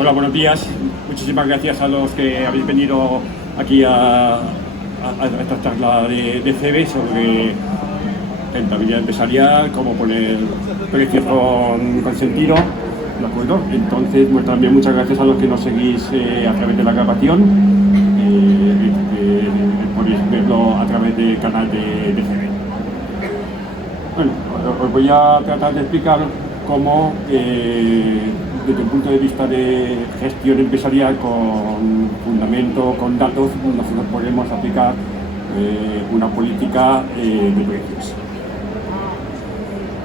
Hola, buenos días. Muchísimas gracias a los que habéis venido aquí a esta charla de CEBE sobre rentabilidad empresarial, cómo poner precios con sentido. ¿De acuerdo? Entonces, pues, también muchas gracias a los que nos seguís a través de la grabación. Podéis verlo a través del canal de CEBE. Bueno, os voy a tratar de explicar cómo, desde el punto de vista de gestión empresarial, con fundamento, con datos, nosotros podemos aplicar una política de precios.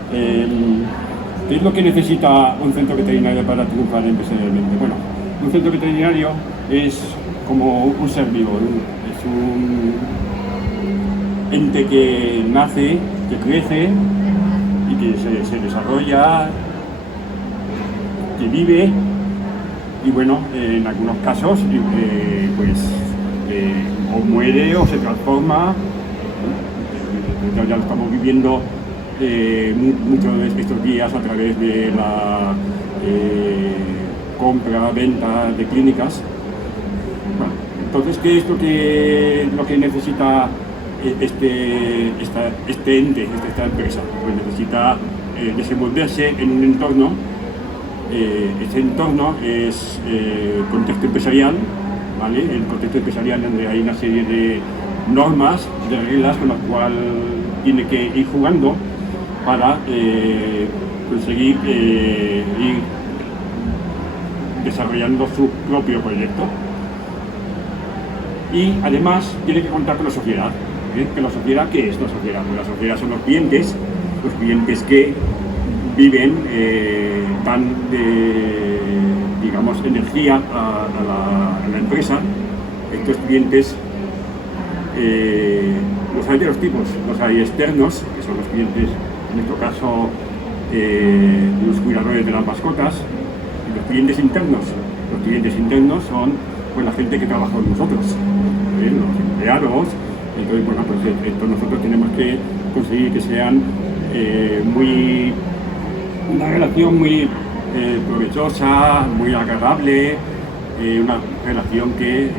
¿Qué es lo que necesita un centro veterinario para triunfar empresarialmente? Bueno, un centro veterinario es como un ser vivo, es un ente que nace, que crece y que se desarrolla, que vive y bueno, en algunos casos o muere o se transforma. Ya lo estamos viviendo muchos de estos días a través de la compra, venta de clínicas. Bueno, entonces, ¿qué es lo que necesita este ente, esta empresa? Pues necesita desenvolverse en un entorno. Ese entorno es contexto empresarial, ¿vale? El contexto empresarial donde hay una serie de normas, de reglas con las cuales tiene que ir jugando para conseguir ir desarrollando su propio proyecto. Y además tiene que contar con la sociedad. ¿Que la sociedad qué es? La sociedad son los clientes que viven, dan digamos, energía a la empresa. Estos clientes los hay de los tipos, los hay externos, que son los clientes, en nuestro caso, los cuidadores de las mascotas, y los clientes internos. Los clientes internos son pues la gente que trabaja con nosotros, los empleados. Entonces, bueno, pues esto nosotros tenemos que conseguir que sean una relación muy provechosa, muy agradable, una relación que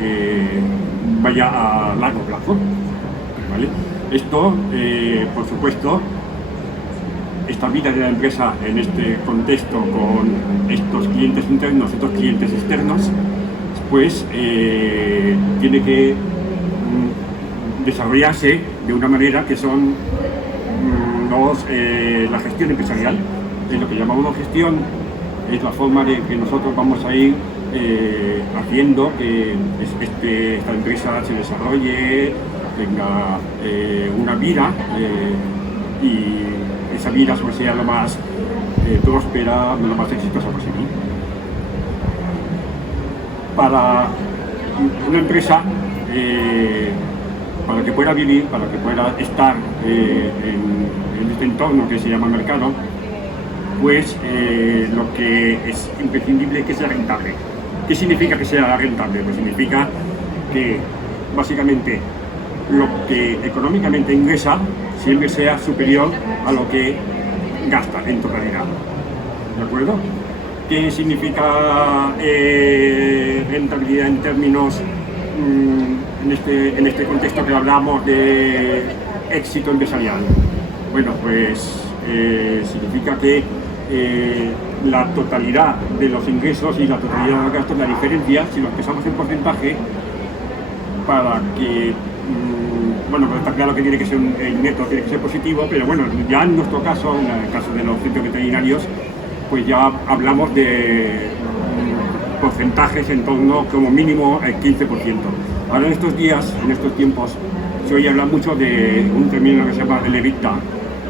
vaya a largo plazo, ¿vale? Esto, por supuesto, esta vida de la empresa en este contexto con estos clientes internos, estos clientes externos, pues tiene que desarrollarse de una manera que son la gestión empresarial. Lo que llamamos gestión es la forma de que nosotros vamos a ir haciendo que esta empresa se desarrolle, tenga una vida y esa vida sea lo más próspera, lo más exitosa posible. Para una empresa, para que pueda vivir, para que pueda estar en este entorno que se llama mercado, pues lo que es imprescindible es que sea rentable. ¿Qué significa que sea rentable? Pues significa que básicamente lo que económicamente ingresa siempre sea superior a lo que gasta en totalidad. ¿De acuerdo? ¿Qué significa rentabilidad en términos, en este contexto que hablamos de éxito empresarial? Bueno, pues significa que la totalidad de los ingresos y la totalidad de los gastos, la diferencia, si lo expresamos en porcentaje, para que, bueno, pues está claro que tiene que ser el neto tiene que ser positivo, pero bueno, ya en nuestro caso, en el caso de los centros veterinarios, pues ya hablamos de porcentajes en torno como mínimo el 15%. Ahora en estos días, en estos tiempos, se oye hablar mucho de un término que se llama el EBITDA.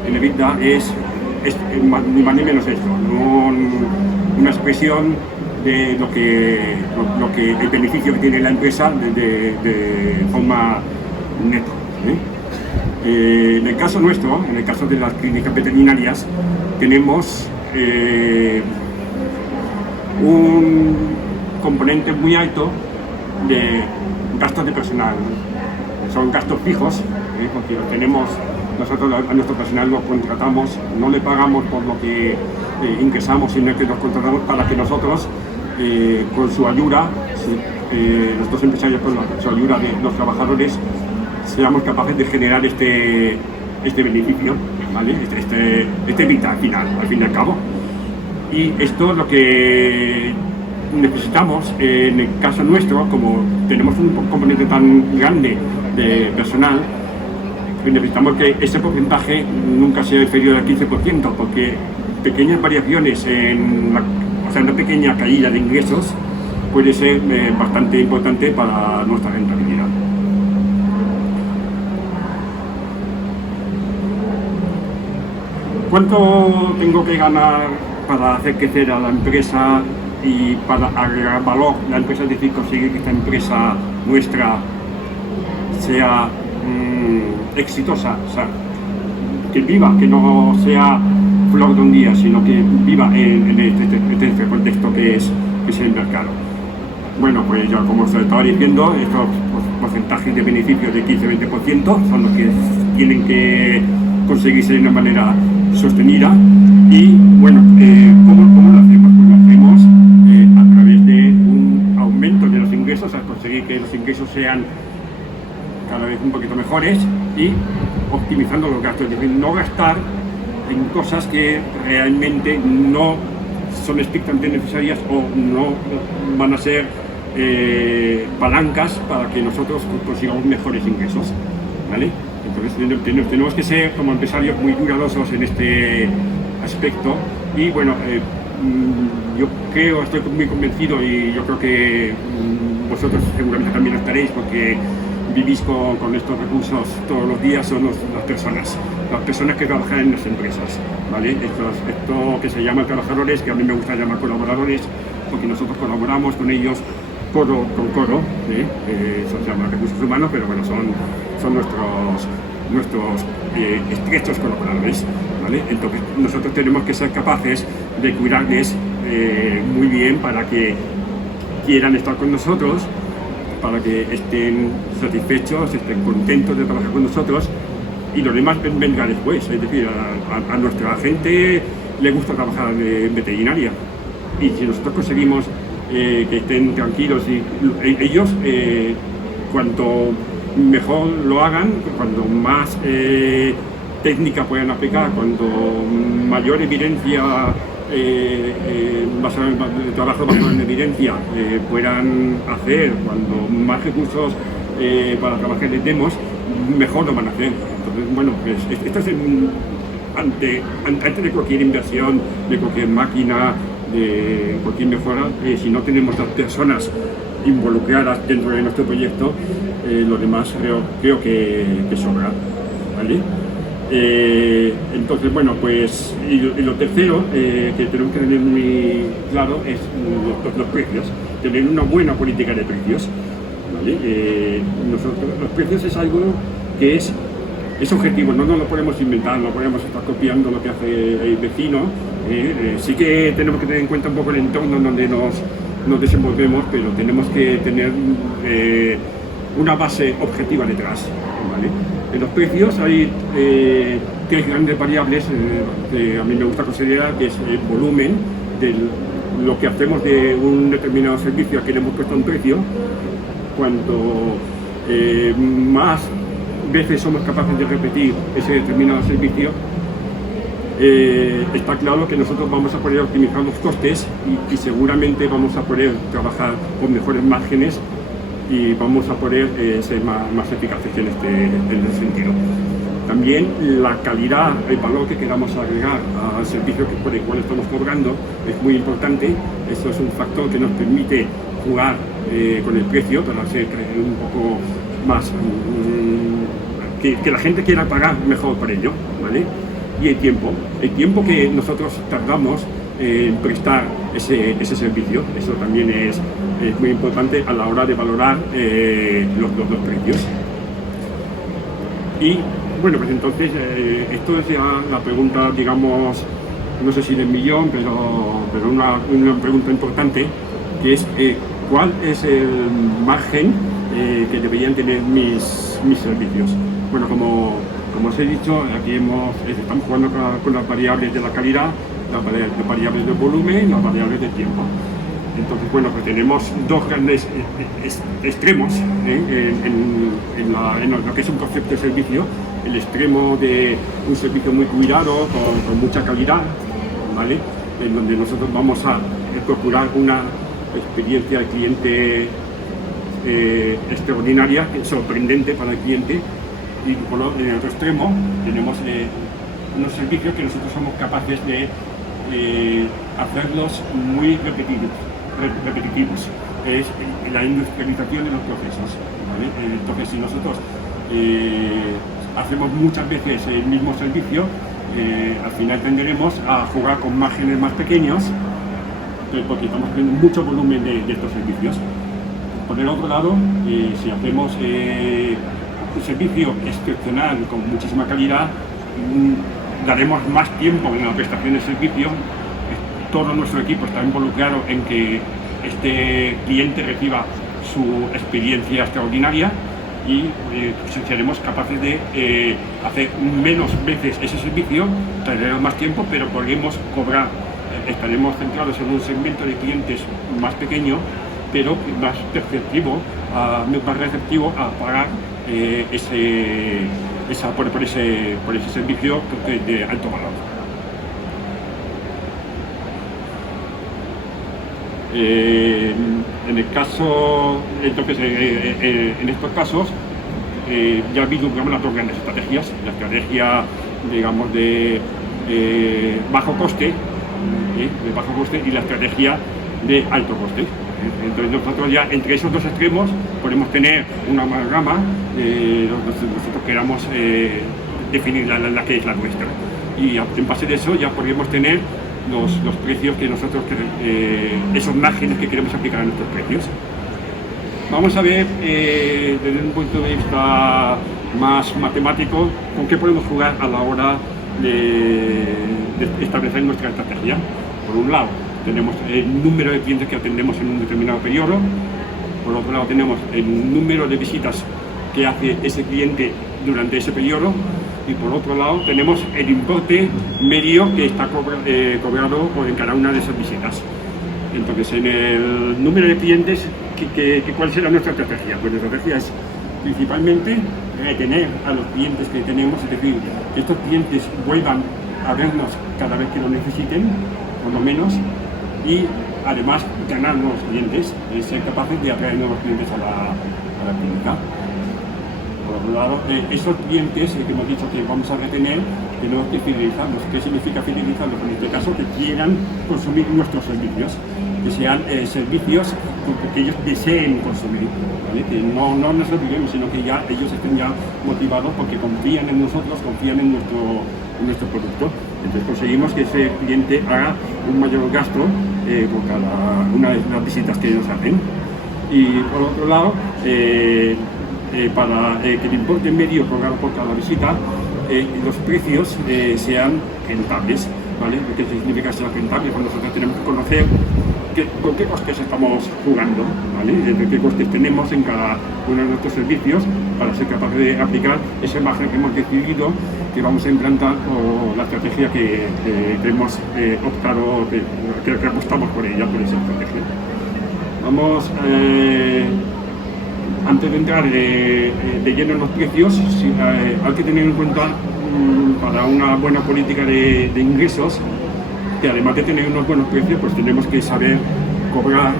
El EBITDA es ni más ni menos esto, una expresión de lo que el beneficio que tiene la empresa de forma neta. En el caso nuestro, en el caso de las clínicas veterinarias, tenemos un componente muy alto de gastos de personal. Son gastos fijos, porque los tenemos. Nosotros a nuestro personal lo contratamos, no le pagamos por lo que ingresamos, sino que los contratamos para que nosotros con su ayuda, los dos empresarios con su ayuda de los trabajadores, seamos capaces de generar este beneficio, ¿vale? Este vital final, al fin y al cabo. Y esto es lo que necesitamos en el caso nuestro, como tenemos un componente tan grande de personal, necesitamos que ese porcentaje nunca sea inferior al 15%, porque pequeñas variaciones o sea, una pequeña caída de ingresos puede ser bastante importante para nuestra rentabilidad. ¿Cuánto tengo que ganar para hacer crecer a la empresa y para agregar valor a la empresa? Es decir, conseguir que esta empresa nuestra sea exitosa, o sea, que viva, que no sea flor de un día, sino que viva en este contexto que es el mercado. Bueno, pues ya como os estaba diciendo, estos porcentajes de beneficio de 15-20% son los que tienen que conseguirse de una manera sostenida. Y bueno, ¿cómo lo hacemos? Pues lo hacemos a través de un aumento de los ingresos, al conseguir que los ingresos sean cada vez un poquito mejores y optimizando los gastos, es decir, no gastar en cosas que realmente no son estrictamente necesarias o no van a ser palancas para que nosotros consigamos mejores ingresos, ¿vale? Entonces tenemos que ser como empresarios muy cuidadosos en este aspecto y bueno, yo creo, estoy muy convencido y yo creo que vosotros seguramente también lo estaréis porque vivís con estos recursos todos los días, son las personas que trabajan en las empresas, ¿vale? Esto que se llama trabajadores, que a mí me gusta llamar colaboradores, porque nosotros colaboramos con ellos codo con codo, eso se llama recursos humanos, pero bueno, son nuestros estrechos colaboradores, ¿vale? Entonces nosotros tenemos que ser capaces de cuidarles muy bien para que quieran estar con nosotros, para que estén satisfechos, estén contentos de trabajar con nosotros y lo demás venga después. Es decir, a nuestra gente le gusta trabajar en veterinaria y si nosotros conseguimos que estén tranquilos y ellos, cuanto mejor lo hagan, cuando más técnica puedan aplicar, cuando mayor evidencia trabajo basado en evidencia puedan hacer, cuando más recursos para trabajar les demos, mejor lo van a hacer. Entonces, bueno, pues esto es antes de cualquier inversión, de cualquier máquina, de cualquier mejora, si no tenemos las personas involucradas dentro de nuestro proyecto, lo demás creo que sobra, ¿vale? Entonces, bueno, pues y lo tercero que tenemos que tener muy claro es los precios, tener una buena política de precios, ¿vale? Los precios es algo que es objetivo, no nos lo podemos inventar, no podemos estar copiando lo que hace el vecino. Sí que tenemos que tener en cuenta un poco el entorno en donde nos desenvolvemos, pero tenemos que tener una base objetiva detrás, ¿vale? En los precios hay tres grandes variables que a mí me gusta considerar, que es el volumen de lo que hacemos de un determinado servicio a que le hemos puesto un precio. Cuanto más veces somos capaces de repetir ese determinado servicio, está claro que nosotros vamos a poder optimizar los costes y seguramente vamos a poder trabajar con mejores márgenes y vamos a poder ser más eficaces en ese sentido. También la calidad, el valor que queramos agregar al servicio por el cual estamos cobrando es muy importante. Eso es un factor que nos permite jugar con el precio para hacer un poco más, que la gente quiera pagar mejor por ello, ¿vale? Y el tiempo que nosotros tardamos en prestar ese servicio, eso también es muy importante a la hora de valorar los precios. Y bueno, pues entonces esto es ya la pregunta, digamos, no sé si del millón, pero una pregunta importante, que es ¿cuál es el margen que deberían tener mis servicios? Bueno, como os he dicho, aquí estamos jugando con las variables de la calidad, las variables del volumen y las variables del tiempo. Entonces, bueno, pues tenemos dos grandes extremos en lo que es un concepto de servicio. El extremo de un servicio muy cuidado, con mucha calidad, ¿vale? En donde nosotros vamos a procurar una experiencia del cliente extraordinaria, sorprendente para el cliente. Y en el otro extremo tenemos unos servicios que nosotros somos capaces de hacerlos muy repetitivos. Es la industrialización de los procesos, ¿vale? Entonces, si nosotros hacemos muchas veces el mismo servicio, al final tenderemos a jugar con márgenes más pequeños, porque estamos haciendo mucho volumen de estos servicios. Por el otro lado, si hacemos un servicio excepcional con muchísima calidad, daremos más tiempo en la prestación del servicio. Todo nuestro equipo está involucrado en que este cliente reciba su experiencia extraordinaria y seremos capaces de hacer menos veces ese servicio, tendremos más tiempo, pero podremos cobrar. Estaremos centrados en un segmento de clientes más pequeño, pero más perceptivo, más receptivo a pagar por ese servicio de alto valor. En el caso, entonces, en estos casos ya vislumbramos las dos grandes estrategias: la estrategia, digamos, de bajo coste, y la estrategia de alto coste. Entonces nosotros ya entre esos dos extremos podemos tener una amalgama, nosotros queramos definir la que es la nuestra, y en base de eso ya podríamos tener los precios que nosotros, esos márgenes que queremos aplicar a nuestros precios. Vamos a ver desde un punto de vista más matemático con qué podemos jugar a la hora de establecer nuestra estrategia. Por un lado, tenemos el número de clientes que atendemos en un determinado periodo. Por otro lado, tenemos el número de visitas que hace ese cliente durante ese periodo. Y por otro lado, tenemos el importe medio que está cobrado por cada una de esas visitas. Entonces, en el número de clientes, ¿cuál será nuestra estrategia? Pues nuestra estrategia es principalmente retener a los clientes que tenemos, es decir, que estos clientes vuelvan a vernos cada vez que lo necesiten, por lo menos, y además ganar nuevos clientes, ser capaces de atraer nuevos clientes a la clínica. Por otro lado, esos clientes que hemos dicho que vamos a retener, tenemos que fidelizarlos. ¿Qué significa fidelizarlos? En este caso, que quieran consumir nuestros servicios, que sean servicios que ellos deseen consumir, ¿vale? Que no nos olvidemos, sino que ya ellos estén ya motivados porque confían en nosotros, confían en nuestro producto. Entonces conseguimos que ese cliente haga un mayor gasto por cada una de las visitas que ellos hacen. Y por otro lado, para que el importe medio cobrado por cada visita, los precios sean rentables, ¿vale? ¿Qué significa ser rentable? Pues nosotros tenemos que conocer con qué costes estamos jugando, ¿vale? De qué costes tenemos en cada uno de nuestros servicios para ser capaces de aplicar ese margen que hemos decidido que vamos a implantar, o la estrategia que hemos optado, que apostamos por ella, por esa estrategia. Vamos, antes de entrar de lleno en los precios, hay que tener en cuenta para una buena política de ingresos, que además de tener unos buenos precios, pues tenemos que saber cobrar.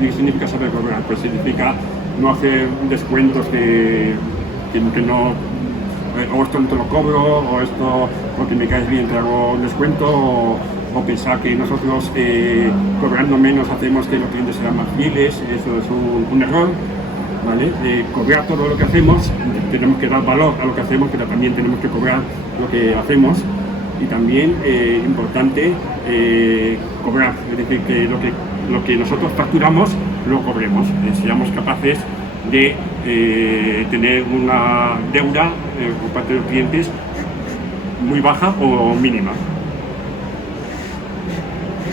¿Y qué significa saber cobrar? Pues significa no hacer descuentos que no, o esto no te lo cobro, o esto porque me caes bien te hago un descuento, o pensar que nosotros cobrando menos hacemos que los clientes sean más fieles. Eso es un error, ¿vale? Cobrar todo lo que hacemos, tenemos que dar valor a lo que hacemos, pero también tenemos que cobrar lo que hacemos. Y también, importante, cobrar, es decir, que lo que nosotros facturamos lo cobremos, seamos capaces de tener una deuda por parte de los clientes muy baja o mínima.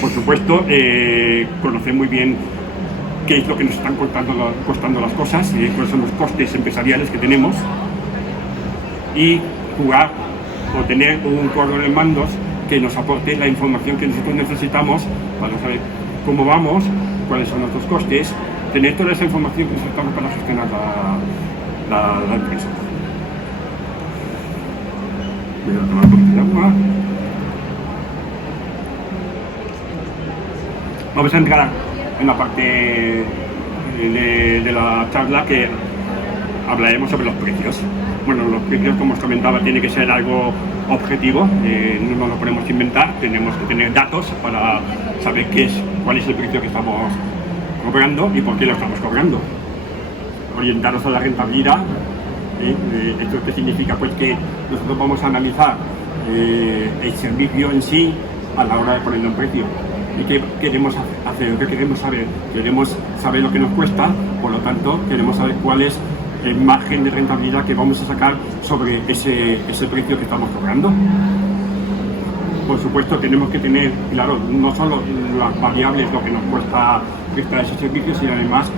Por supuesto, conocer muy bien qué es lo que nos están costando las cosas, cuáles son los costes empresariales que tenemos, y jugar o tener un cuadro de mandos que nos aporte la información que nosotros necesitamos para saber cómo vamos, cuáles son nuestros costes, tener toda esa información que necesitamos para gestionar la empresa. Voy a tomar un poquito de agua. Vamos a entrar en la parte de la charla que hablaremos sobre los precios. Bueno, los precios, como os comentaba, tiene que ser algo objetivo, no nos lo podemos inventar, tenemos que tener datos para saber cuál es el precio que estamos cobrando y por qué lo estamos cobrando. Orientaros a la rentabilidad. ¿Esto qué significa? Pues que nosotros vamos a analizar el servicio en sí a la hora de ponerlo en precio. ¿Y qué queremos hacer? ¿Qué queremos saber? Queremos saber lo que nos cuesta, por lo tanto queremos saber cuál es el margen de rentabilidad que vamos a sacar sobre ese precio que estamos cobrando. Por supuesto, tenemos que tener claro no solo las variables, lo que nos cuesta prestar esos servicios, sino además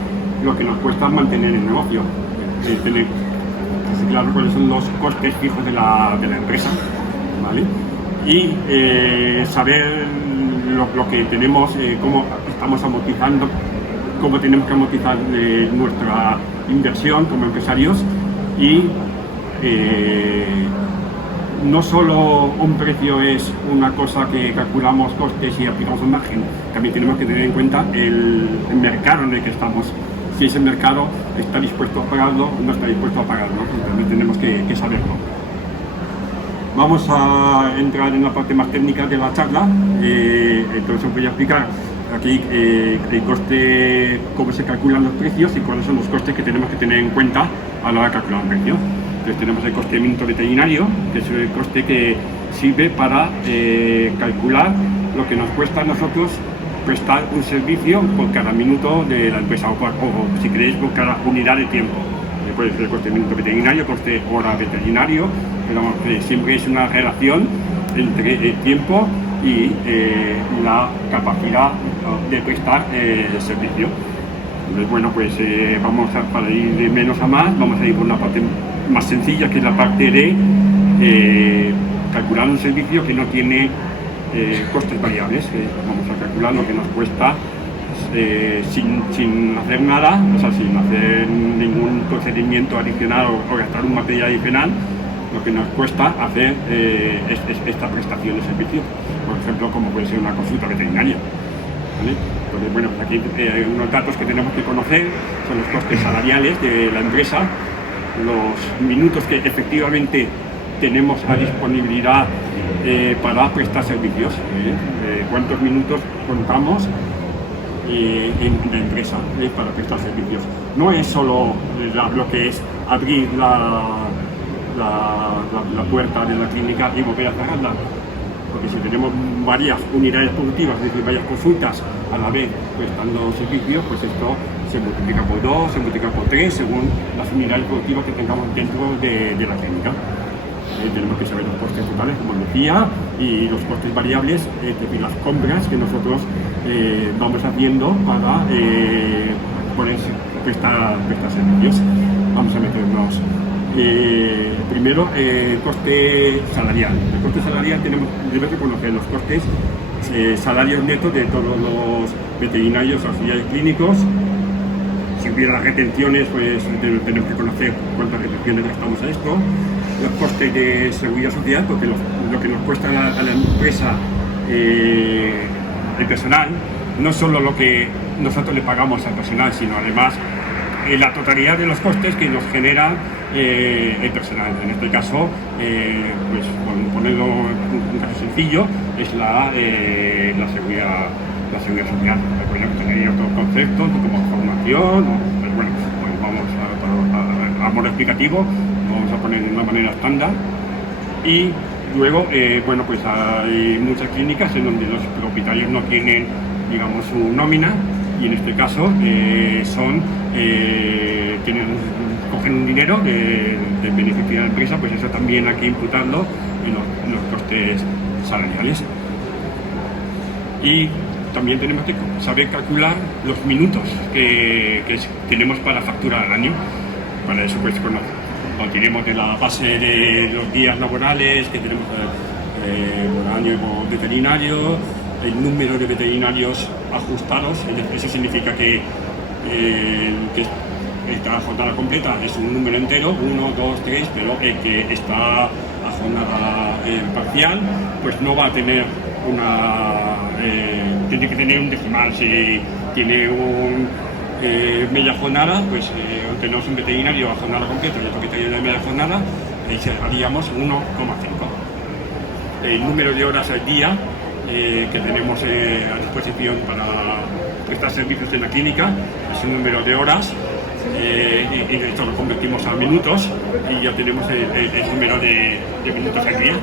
lo que nos cuesta mantener el negocio. Tener claro cuáles son los costes fijos de la empresa, ¿vale? Y saber lo que tenemos, cómo estamos amortizando, cómo tenemos que amortizar nuestra inversión como empresarios y no solo un precio es una cosa que calculamos costes y aplicamos un margen, también tenemos que tener en cuenta el mercado en el que estamos. Si ese mercado está dispuesto a pagarlo o no está dispuesto a pagarlo, también tenemos que saberlo. Vamos a entrar en la parte más técnica de la charla, entonces os voy a explicar aquí el coste, cómo se calculan los precios y cuáles son los costes que tenemos que tener en cuenta a la hora de calcular un precio. Entonces tenemos el coste de minuto veterinario, que es el coste que sirve para calcular lo que nos cuesta a nosotros prestar un servicio por cada minuto de la empresa o si queréis por cada unidad de tiempo. Puede ser el coste de minuto veterinario, coste hora veterinario, pero siempre es una relación entre el tiempo y la capacidad de prestar el servicio. Entonces, bueno, pues para ir de menos a más, vamos a ir por una parte más sencilla, que es la parte de calcular un servicio que no tiene costes variables. Vamos a calcular lo que nos cuesta sin hacer nada, o sea, sin hacer ningún procedimiento adicional o gastar un material adicional, lo que nos cuesta hacer esta prestación de servicio. Por ejemplo, como puede ser una consulta veterinaria, ¿vale? Entonces, bueno, aquí unos datos que tenemos que conocer son los costes salariales de la empresa, los minutos que efectivamente tenemos a disponibilidad para prestar servicios, cuántos minutos contamos en la empresa para prestar servicios. No es solo lo que es abrir la puerta de la clínica y volver a cerrarla, porque si tenemos varias unidades productivas, es decir, varias consultas a la vez prestando servicios, pues esto se multiplica por 2, se multiplica por 3 según las unidades productivas que tengamos dentro de la clínica. Tenemos que saber los costes totales, como decía, y los costes variables, es decir, las compras que nosotros vamos haciendo para prestar servicios. Vamos a meternos primero coste salarial. El coste salarial debemos que conocer los costes salarios netos de todos los veterinarios, auxiliares clínicos. Si hubiera retenciones, pues tenemos que conocer cuántas retenciones gastamos a esto. Los costes de seguridad social, porque lo que nos cuesta a la empresa el personal, no solo lo que nosotros le pagamos al personal, sino además la totalidad de los costes que nos genera el personal. En este caso, pues por ponerlo un caso sencillo, es la seguridad social. Podríamos tener otros conceptos como formación, pero bueno, pues vamos a modo explicativo, vamos a poner de una manera estándar. Y luego, bueno, pues hay muchas clínicas en donde los propietarios no tienen, digamos, su nómina, y en este caso cogen un dinero del beneficio de la empresa, pues eso también hay que imputarlo en los costes salariales. Y también tenemos que saber calcular los minutos que tenemos para facturar al año. Para eso, pues partiremos de la base de los días laborales que tenemos por año veterinario, el número de veterinarios ajustados. Eso significa que esta jornada completa es un número entero, 1, 2, 3, pero el que está a jornada parcial, pues no va a tener tiene que tener un decimal. Si tiene media jornada, pues tenemos un veterinario a jornada completa y otro veterinario de media jornada, haríamos 1,5. El número de horas al día que tenemos a disposición para prestar servicios en la clínica es un número de horas, y de hecho lo convertimos a minutos y ya tenemos el número de minutos al día.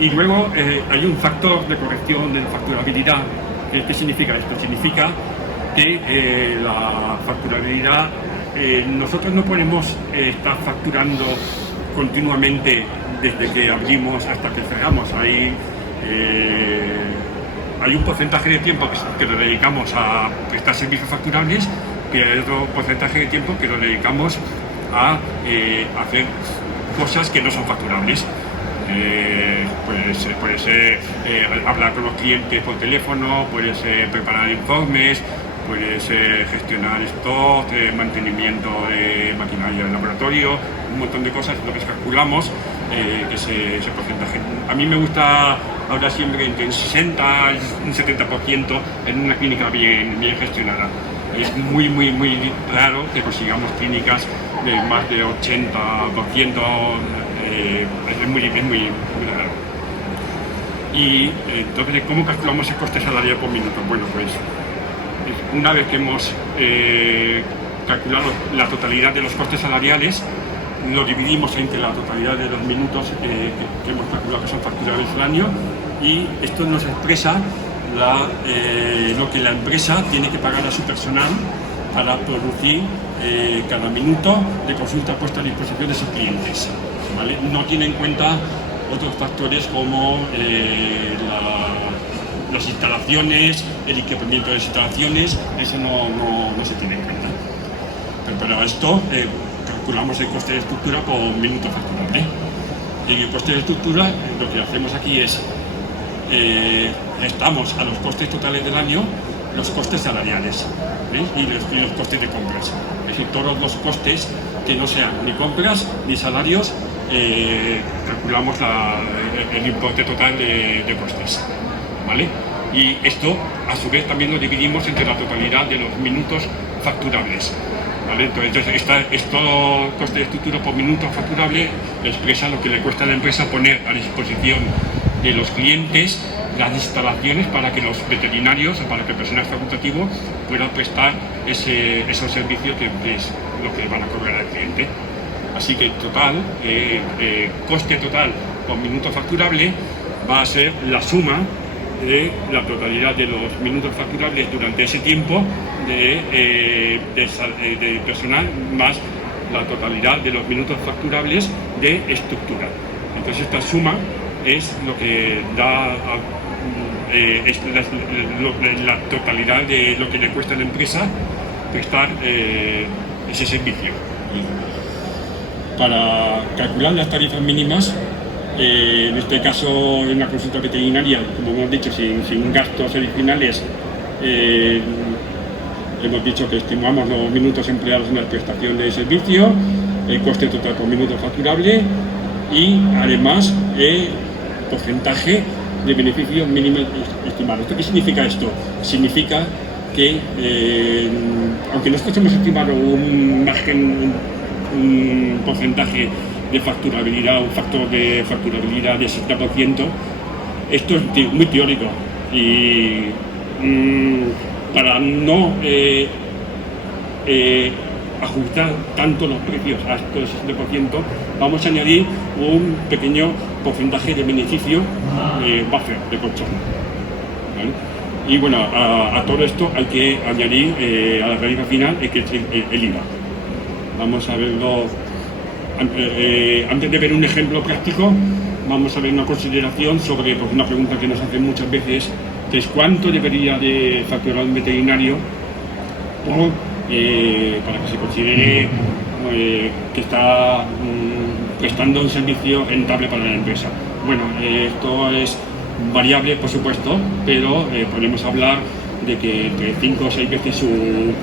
Y luego hay un factor de corrección de la facturabilidad. ¿Qué significa esto? Significa que la facturabilidad, nosotros no podemos estar facturando continuamente desde que abrimos hasta que cerramos. Hay un porcentaje de tiempo que lo dedicamos a prestar servicios facturables, y hay otro porcentaje de tiempo que lo dedicamos a hacer cosas que no son facturables. Puede ser hablar con los clientes por teléfono, puede ser preparar informes, puede ser gestionar stock, mantenimiento de maquinaria de laboratorio, un montón de cosas, lo que calculamos ese porcentaje. A mí me gusta hablar siempre entre un 60 y un 70% en una clínica bien gestionada. Es muy raro que consigamos clínicas de más de 80%, es muy raro. Y entonces, ¿cómo calculamos el coste salarial por minuto? Bueno, pues una vez que hemos calculado la totalidad de los costes salariales, lo dividimos entre la totalidad de los minutos que hemos calculado que son facturables al año, y esto nos expresa lo que la empresa tiene que pagar a su personal para producir cada minuto de consulta puesta a disposición de sus clientes, ¿vale? No tiene en cuenta otros factores como las instalaciones, el equipamiento de las instalaciones, eso no se tiene en cuenta. Pero para esto calculamos el coste de estructura por minuto facturable. Y en el coste de estructura lo que hacemos aquí es restamos a los costes totales del año los costes salariales, ¿sí? y los costes de compras. Es decir, todos los costes que no sean ni compras ni salarios, calculamos el importe total de costes, ¿vale? Y esto a su vez también lo dividimos entre la totalidad de los minutos facturables, ¿vale? Entonces todo coste de estructura por minuto facturable expresa lo que le cuesta a la empresa poner a disposición de los clientes las instalaciones para que los veterinarios o para que el personal facultativo pueda prestar esos servicios que es lo que van a cobrar al cliente. Así que coste total por minuto facturable va a ser la suma de la totalidad de los minutos facturables durante ese tiempo de personal más la totalidad de los minutos facturables de estructura. Entonces esta suma es lo que da es la totalidad de lo que le cuesta a la empresa prestar ese servicio. Para calcular las tarifas mínimas, en este caso en la consulta veterinaria, como hemos dicho, sin gastos adicionales, hemos dicho que estimamos los minutos empleados en la prestación de servicio, el coste total por minuto facturable y además el porcentaje de beneficio mínimo estimado. ¿Esto qué significa esto? Significa que aunque nosotros hemos estimado un margen, un porcentaje de facturabilidad, un factor de facturabilidad de 60%, esto es muy teórico y para no ajustar tanto los precios a estos 60%, vamos a añadir un pequeño porcentaje de beneficio buffer de colchón, ¿vale? Y bueno, a todo esto hay que añadir a la tarifa final el IVA. Vamos a verlo, antes de ver un ejemplo práctico, vamos a ver una consideración sobre una pregunta que nos hacen muchas veces, que es cuánto debería de facturar un veterinario para que se considere que está prestando un servicio rentable para la empresa. Bueno, esto es variable, por supuesto, pero podemos hablar de que entre 5 o 6 veces su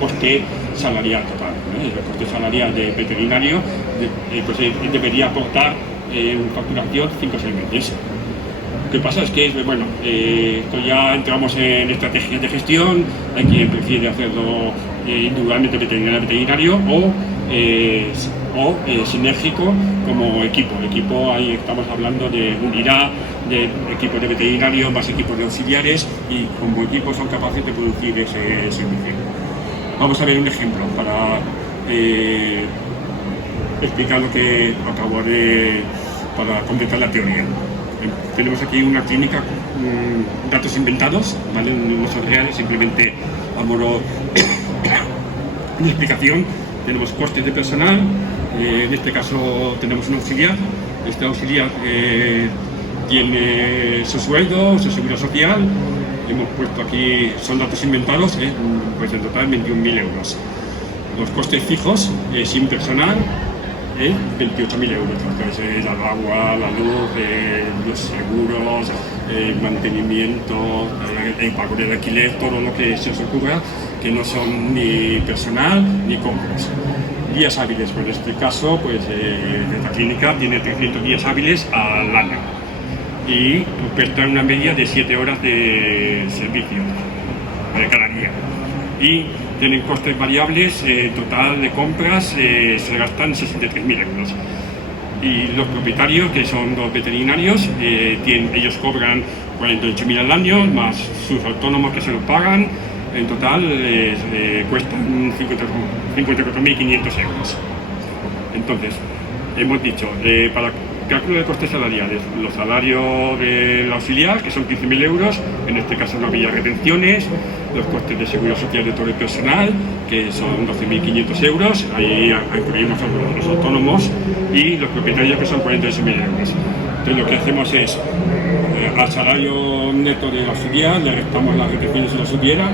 coste salarial total, ¿no? El coste salarial de veterinario pues debería aportar facturación 5 o 6 veces. Lo que pasa es que, bueno, esto ya entramos en estrategias de gestión. Hay quien prefiere hacerlo individualmente veterinario o sinérgico como equipo. Equipo, ahí estamos hablando de unidad, de equipos de veterinario más equipos de auxiliares, y como equipo son capaces de producir ese servicio. Vamos a ver un ejemplo para explicar lo que acabo de, para completar la teoría. Tenemos aquí una clínica, datos inventados, ¿vale? No son reales, simplemente a modo de explicación. Tenemos costes de personal, en este caso tenemos un auxiliar. Este auxiliar tiene su sueldo, su seguridad social. Hemos puesto aquí, son datos inventados, pues en total 21.000 euros. Los costes fijos, sin personal, 28.000 euros, entonces el agua, la luz, los seguros, el mantenimiento, el pago del alquiler, todo lo que se os ocurra, que no son ni personal ni compras. Días hábiles, pues en este caso, pues esta clínica tiene 300 días hábiles al año y prestan una media de 7 horas de servicio cada día. Y tienen costes variables, total de compras se gastan 63.000 euros. Y los propietarios, que son los veterinarios, ellos cobran 48.000 al año, más sus autónomos que se lo pagan. En total cuestan 54.500 euros. Entonces, hemos dicho, para cálculo de costes salariales, los salarios del auxiliar, que son 15.000 euros, en este caso no había retenciones, los costes de seguridad social de todo el personal, que son 12.500 euros, ahí incluimos los autónomos, y los propietarios, que son 48.000 euros. Entonces lo que hacemos es, al salario neto del auxiliar, le restamos las retenciones de la subiera,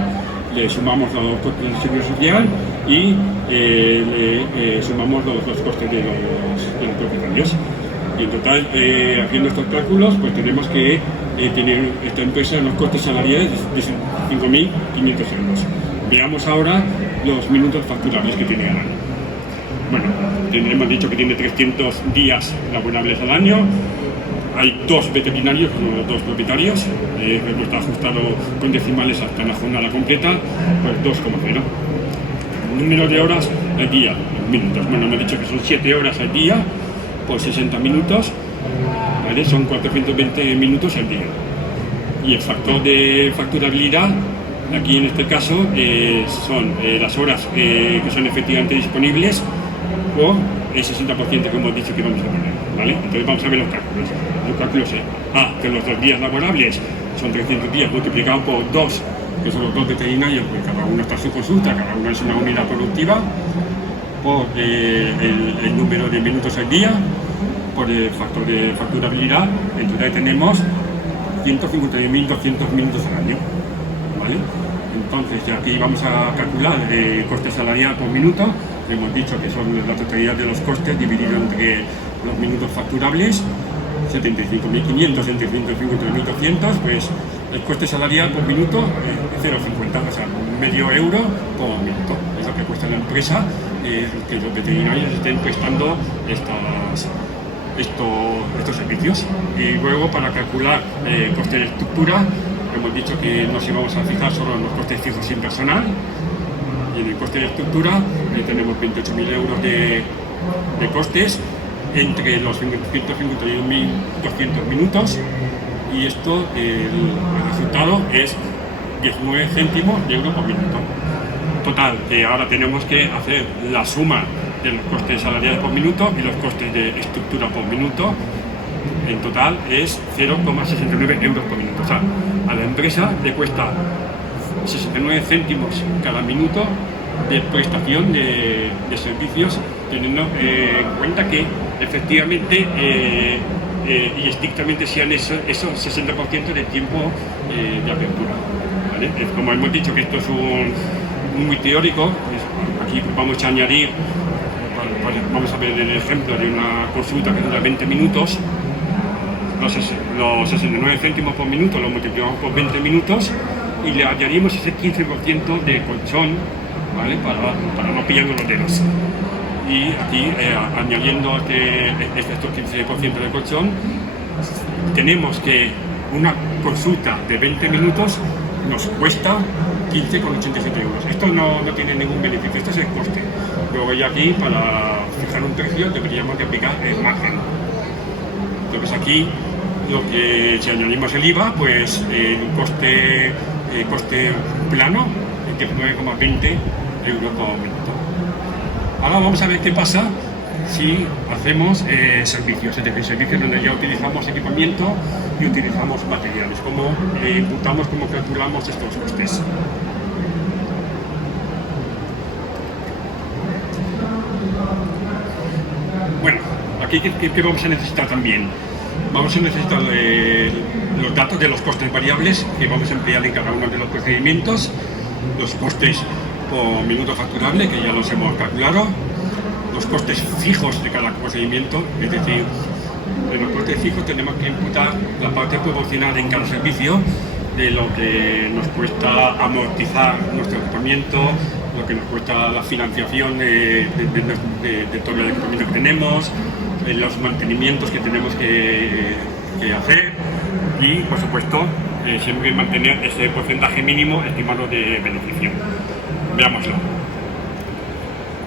le sumamos los costes de seguridad social y le sumamos los costes de los propietarios. Y en total, haciendo estos cálculos, pues tenemos que tener esta empresa unos costes salariales de 5.500 euros. Veamos ahora los minutos facturables que tiene al año. Bueno, hemos dicho que tiene 300 días laborables al año. Hay 2 veterinarios, los 2 propietarios, está ajustado con decimales hasta la jornada completa, pues 2,0. Número de horas al día, minutos. Bueno, hemos dicho que son 7 horas al día por 60 minutos, ¿vale? Son 420 minutos al día. Y el factor de facturabilidad, aquí en este caso, son las horas que son efectivamente disponibles por el 60% que hemos dicho que vamos a poner, ¿vale? Entonces vamos a ver los cálculos. Los cálculos es que los 2 días laborables son 300 días multiplicado por 2, que son los 2 veterinarios, porque cada uno está en su consulta, cada uno es una unidad productiva, por el número de minutos al día, por el factor de facturabilidad. Entonces tenemos 151.200 minutos al año, ¿vale? Entonces aquí vamos a calcular el coste salarial por minuto. Hemos dicho que son la totalidad de los costes dividido entre los minutos facturables, 75.500 entre 150.200, pues el coste salarial por minuto es 0,50, o sea, medio euro por minuto. Es lo que cuesta la empresa que los veterinarios estén prestando estos servicios. Y luego, para calcular coste de estructura, hemos dicho que nos íbamos a fijar solo en los costes fijos sin personal. Y en el coste de estructura tenemos 28.000 euros de costes entre los 151.200 minutos, y esto, el resultado es 19 céntimos de euro por minuto. Total, que ahora tenemos que hacer la suma de los costes salariales por minuto y los costes de estructura por minuto. En total es 0,69 euros por minuto. O sea, a la empresa le cuesta 69 céntimos cada minuto de prestación de servicios, teniendo en cuenta que efectivamente y estrictamente sean esos 60% del tiempo de apertura, ¿vale? Como hemos dicho que esto es muy teórico, pues aquí vamos a añadir, vamos a ver el ejemplo de una consulta que dura 20 minutos. los 69 céntimos por minuto lo multiplicamos por 20 minutos y le añadimos ese 15% de colchón, ¿vale? Para no pillarnos los dedos. Y aquí, añadiendo estos 15% de colchón, tenemos que una consulta de 20 minutos nos cuesta 15,87 euros. Esto no tiene ningún beneficio, esto es el coste. Luego ya aquí, para fijar un precio, deberíamos de aplicar el margen. Entonces aquí, si añadimos el IVA, pues el coste plano es 19,20 euros por minuto. Ahora vamos a ver qué pasa si hacemos servicios, es decir, servicios donde ya utilizamos equipamiento y utilizamos materiales, cómo imputamos, cómo calculamos estos costes. Bueno, aquí ¿qué vamos a necesitar también? Vamos a necesitar los datos de los costes variables que vamos a emplear en cada uno de los procedimientos, los costes por minuto facturable, que ya los hemos calculado, los costes fijos de cada procedimiento, es decir, en los costes fijos tenemos que imputar la parte proporcional en cada servicio de lo que nos cuesta amortizar nuestro equipamiento, lo que nos cuesta la financiación de todo el equipamiento que tenemos, los mantenimientos que tenemos que hacer y, por supuesto, siempre mantener ese porcentaje mínimo estimado de beneficio. Veámoslo.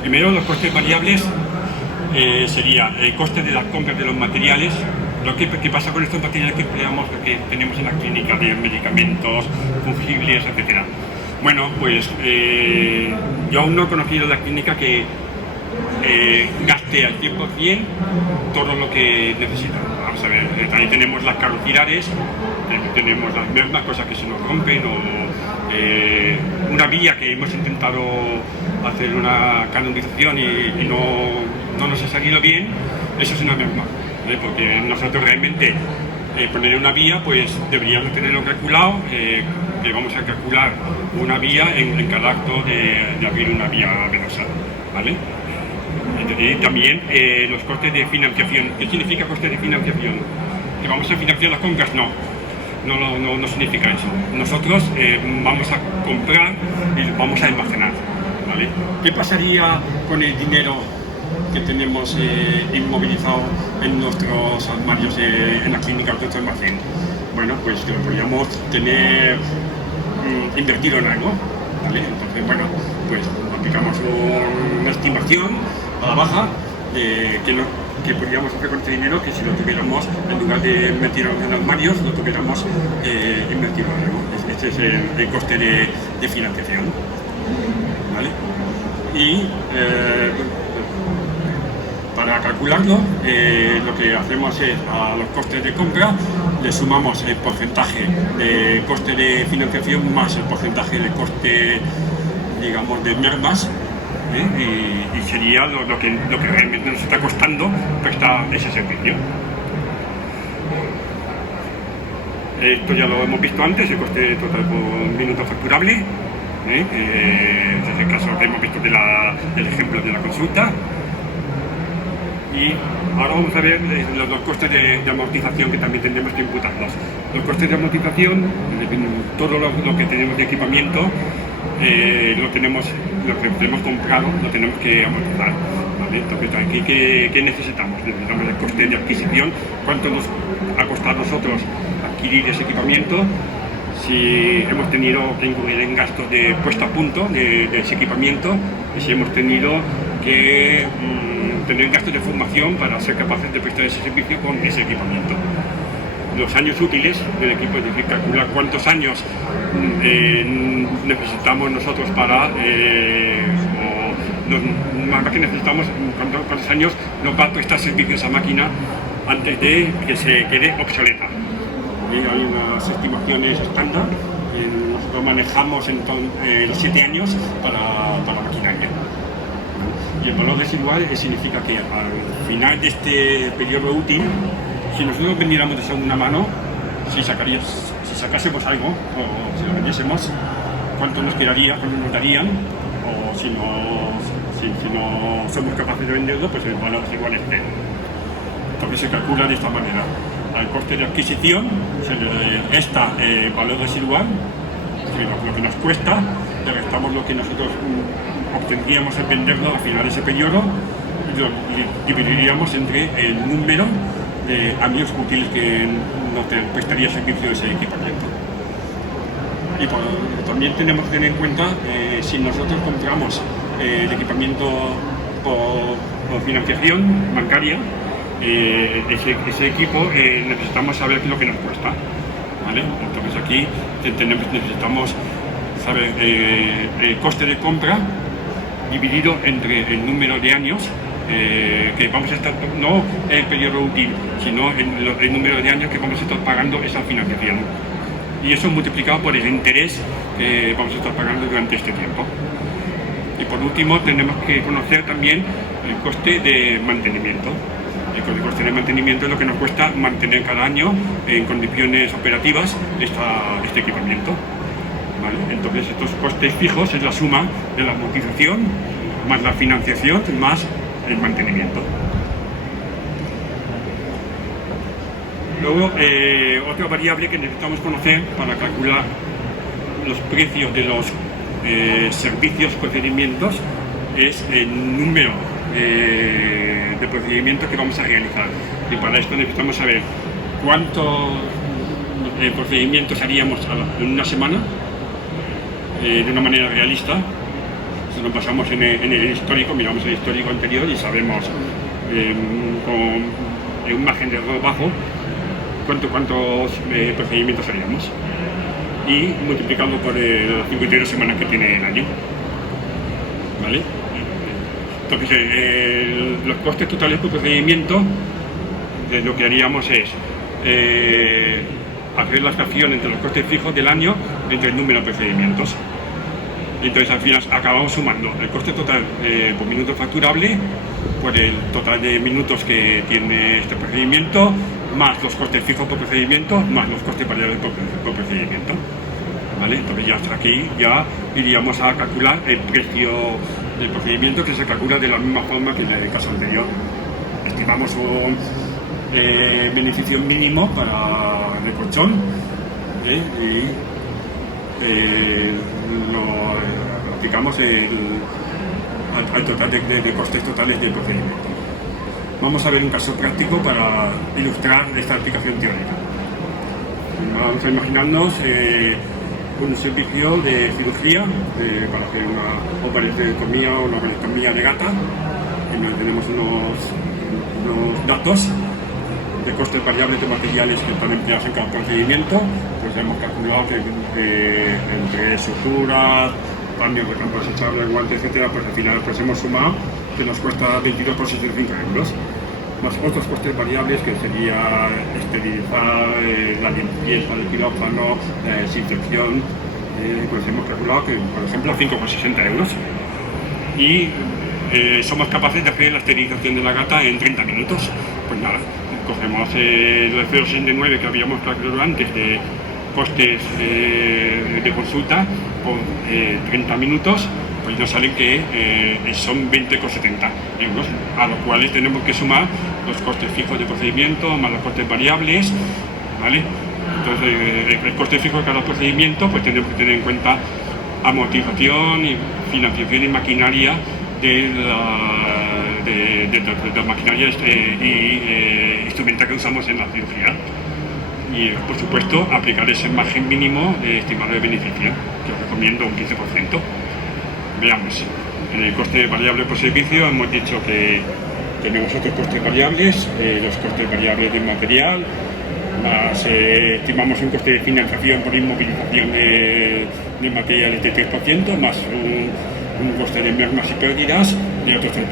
Primero, los costes variables sería el coste de las compras de los materiales. ¿Qué pasa con estos materiales que empleamos, que tenemos en la clínica, de medicamentos, fungibles, etcétera? Bueno, pues yo aún no he conocido la clínica que gaste al 100% todo lo que necesita. Vamos a ver, ahí tenemos las carotidares, tenemos las mismas cosas que se nos rompen, o una vía que hemos intentado hacer una canonización y no nos ha salido bien. Eso es una merma, porque nosotros realmente poner una vía, pues deberíamos tenerlo calculado, que vamos a calcular una vía en cada acto de abrir una vía venosa, ¿vale? Y también los costes de financiación. ¿Qué significa costes de financiación? ¿Que vamos a financiar las compras? No significa eso. Nosotros vamos a comprar y vamos a almacenar, ¿vale? ¿Qué pasaría con el dinero que tenemos inmovilizado en nuestros armarios en la clínica de nuestro almacén? Bueno, pues que lo podríamos tener invertido en algo, ¿vale? Entonces, bueno, pues aplicamos una estimación a la baja que podríamos hacer con este dinero, que si lo tuviéramos, en lugar de invertirlo en armarios, lo tuviéramos invertido en algo. Este es el coste de financiación, ¿vale? Y para calcularlo, lo que hacemos es a los costes de compra le sumamos el porcentaje de coste de financiación más el porcentaje de coste, digamos, de mermas, y sería lo que realmente nos está costando prestar ese servicio. Esto ya lo hemos visto antes, el coste total por minuto facturable, es el caso que hemos visto del ejemplo de la consulta. Y ahora vamos a ver los costes de amortización, que también tendremos que imputarlos. Los costes de amortización, todo lo que tenemos de equipamiento, lo que hemos comprado, lo tenemos que amortizar, ¿vale? Entonces aquí, ¿qué necesitamos? Necesitamos el coste de adquisición, cuánto nos ha costado a nosotros adquirir ese equipamiento, si hemos tenido que incurrir en gastos de puesta a punto de ese equipamiento, y si hemos tenido que tener gastos de formación para ser capaces de prestar ese servicio con ese equipamiento. Los años útiles del equipo, es decir, calcular cuántos años necesitamos nosotros para, más que necesitamos, cuántos años nos va a prestar servicio esa máquina antes de que se quede obsoleta. Hay unas estimaciones estándar, nosotros manejamos en 7 años para la maquinaria. Y el valor residual significa que al final de este periodo útil, si nosotros vendiéramos de segunda mano, si sacásemos algo o si lo vendiésemos, cuánto nos quedaría, cuánto nos darían, o si no somos capaces de venderlo, pues el valor residual es cero. Entonces se calcula de esta manera. al coste de adquisición se le resta valor residual, lo que nos cuesta, le restamos lo que nosotros obtendríamos al venderlo al final de ese periodo, lo dividiríamos entre el número de años útiles que nos prestaría servicio ese equipamiento. Y también tenemos que tener en cuenta, si nosotros compramos el equipamiento por financiación bancaria, ese equipo necesitamos saber lo que nos cuesta, ¿vale? Entonces aquí necesitamos saber el coste de compra dividido entre el número de años que vamos a estar, no el periodo útil, sino el número de años que vamos a estar pagando esa financiación. Y eso multiplicado por el interés que vamos a estar pagando durante este tiempo. Y por último tenemos que conocer también el coste de mantenimiento. El coste de mantenimiento es lo que nos cuesta mantener cada año en condiciones operativas este equipamiento, ¿vale? Entonces estos costes fijos es la suma de la amortización más la financiación más el mantenimiento. Luego, otra variable que necesitamos conocer para calcular los precios de los servicios, procedimientos, es el número de procedimientos que vamos a realizar. Y para esto necesitamos saber cuántos procedimientos haríamos en una semana, de una manera realista. Si nos basamos en el histórico, miramos el histórico anterior y sabemos con un margen de error bajo cuántos procedimientos haríamos, y multiplicando por las 52 semanas que tiene el año, ¿vale? Entonces los costes totales por procedimiento, lo que haríamos es hacer la fracción entre los costes fijos del año entre el número de procedimientos. Entonces al final acabamos sumando el coste total por minuto facturable por el total de minutos que tiene este procedimiento, más los costes fijos por procedimiento, más los costes variables por procedimiento, ¿vale? Entonces ya hasta aquí ya iríamos a calcular el precio del procedimiento, que se calcula de la misma forma que en el caso anterior. Estimamos un beneficio mínimo para el colchón y lo aplicamos al total de costes totales del procedimiento. Vamos a ver un caso práctico para ilustrar esta aplicación teórica. Vamos a imaginarnos un servicio de cirugía para hacer una ovarectomía o una ovarectomía de gata. Y tenemos unos datos de costes variables de materiales que están empleados en cada procedimiento. Pues hemos calculado que entre suturas, paños de campo desechable, guantes, etcétera, pues al final pues hemos sumado que nos cuesta 22,65 euros, más otros costes variables que sería esterilizar, la limpieza del quirófano, la desinfección, pues hemos calculado que, por ejemplo, 5,60 euros. Y somos capaces de hacer la esterilización de la gata en 30 minutos. Pues nada, cogemos el 0,69 que habíamos calculado antes de costes de consulta por 30 minutos, pues nos salen que son 20,70 euros, a los cuales tenemos que sumar los costes fijos de procedimiento más los costes variables, ¿vale? Entonces el coste fijo de cada procedimiento, pues tenemos que tener en cuenta amortización y financiación y maquinaria de la maquinaria y instrumental que usamos en la cirugía. Y por supuesto aplicar ese margen mínimo estimado de beneficio, que os recomiendo un 15%. Veamos, en el coste variable por servicio hemos dicho que tenemos otros costes variables, los costes variables de material, más estimamos un coste de financiación por inmovilización de materiales de 3%, más un coste de mermas y pérdidas de otro 3%.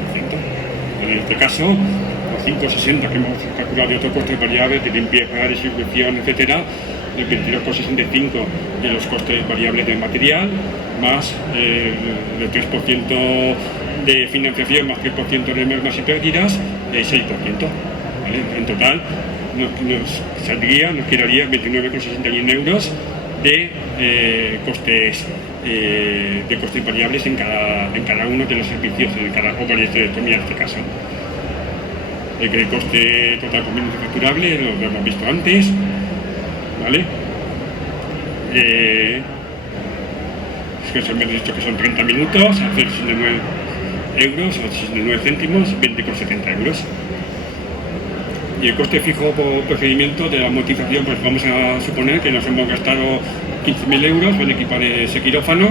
En este caso, los 5,60 que hemos calculado de otros costes variables de limpieza, desinfección, etcétera, el 22,65 de los costes variables del material, más el 3% de financiación, más 3% de mermas y pérdidas, 6%. ¿Vale? En total nos quedaría 29,61 euros de costes variables en cada uno de los servicios, en cada ovarectomía en este caso. El coste total por minuto facturable lo hemos visto antes, ¿vale? Es que me he dicho que son 30 minutos, hacer 69 euros o 69 céntimos, 20,70 euros. Y el coste fijo por procedimiento de la amortización, pues vamos a suponer que nos hemos gastado 15.000 euros en equipar ese quirófano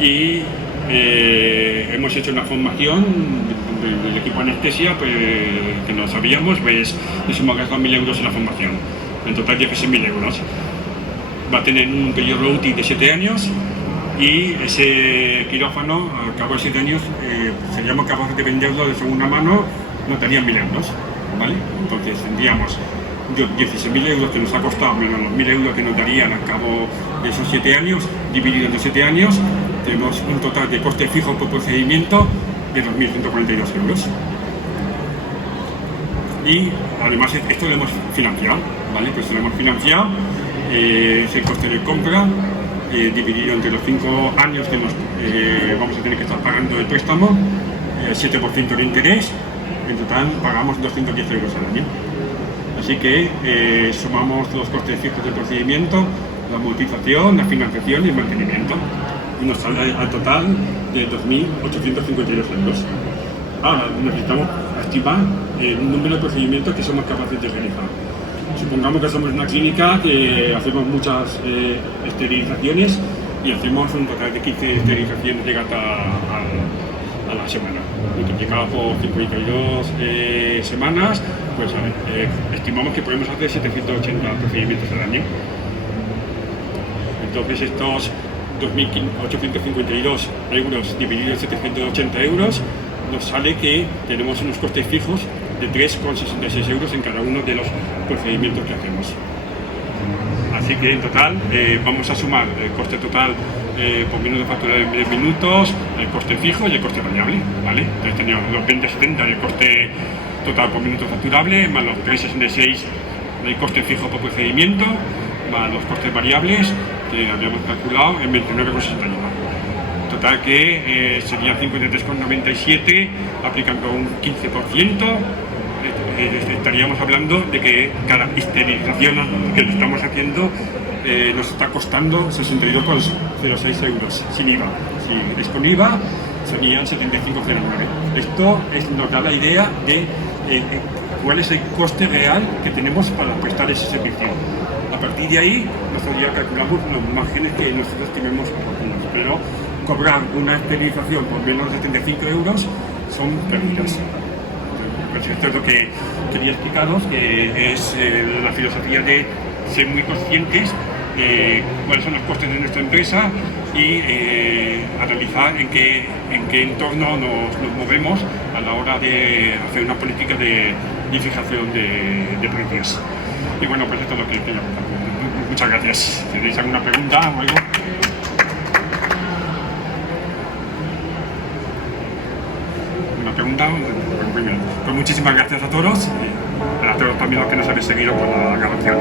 y hemos hecho una formación del equipo anestesia, pues, que no sabíamos, pues nos hemos gastado 1.000 euros en la formación, en total 16.000 euros. Va a tener un periodo útil de 7 años y ese quirófano, al cabo de 7 años, seríamos capaces de venderlo de segunda mano, nos darían 1.000 euros, ¿vale? Entonces tendríamos 16.000 euros que nos ha costado, menos los 1.000 euros que nos darían al cabo de esos 7 años, dividido entre 7 años, tenemos un total de coste fijo por procedimiento de 2.142 euros. Y además esto lo hemos financiado, ¿vale? Pues lo hemos financiado, es el coste de compra, dividido entre los 5 años que nos vamos a tener que estar pagando el préstamo, 7% de interés, en total pagamos 210 euros al año. Así que sumamos los costes fijos del procedimiento, la amortización, la financiación y el mantenimiento, y nos sale al total de 2.852 euros. Ahora necesitamos estimar el número de procedimientos que somos capaces de realizar. Supongamos que somos una clínica que hacemos muchas esterilizaciones y hacemos un total de 15 esterilizaciones de gata a la semana. Multiplicado por 52 semanas, pues estimamos que podemos hacer 780 procedimientos al año. Entonces estos 2.852 euros divididos en 780 euros nos sale que tenemos unos costes fijos de 3,66 euros en cada uno de los procedimientos que hacemos. Así que en total vamos a sumar el coste total por minuto facturable de minutos, el coste fijo y el coste variable, ¿vale? Entonces teníamos los 20,70 del coste total por minuto facturable, más los 3,66 del coste fijo por procedimiento, más los costes variables que habíamos calculado en 29,61. Total que sería 53,97 aplicando un 15%. Estaríamos hablando de que cada esterilización que estamos haciendo nos está costando 62,06 euros sin IVA. Si es con IVA serían 75,09. Esto nos da la idea de cuál es el coste real que tenemos para prestar ese servicio. A partir de ahí nosotros ya calculamos los márgenes que nosotros tenemos oportunos, pero cobrar una esterilización por menos de 75 euros son pérdidas. Pues esto es lo que quería explicaros, que es la filosofía de ser muy conscientes de cuáles son los costes de nuestra empresa y analizar en qué entorno nos movemos a la hora de hacer una política de fijación de precios. Y bueno, pues esto es lo que quería contar. Muchas gracias. Si tenéis alguna pregunta o algo. ¿Una pregunta? Muy bien. Pues muchísimas gracias a todos y a todos también los que nos habéis seguido por la grabación.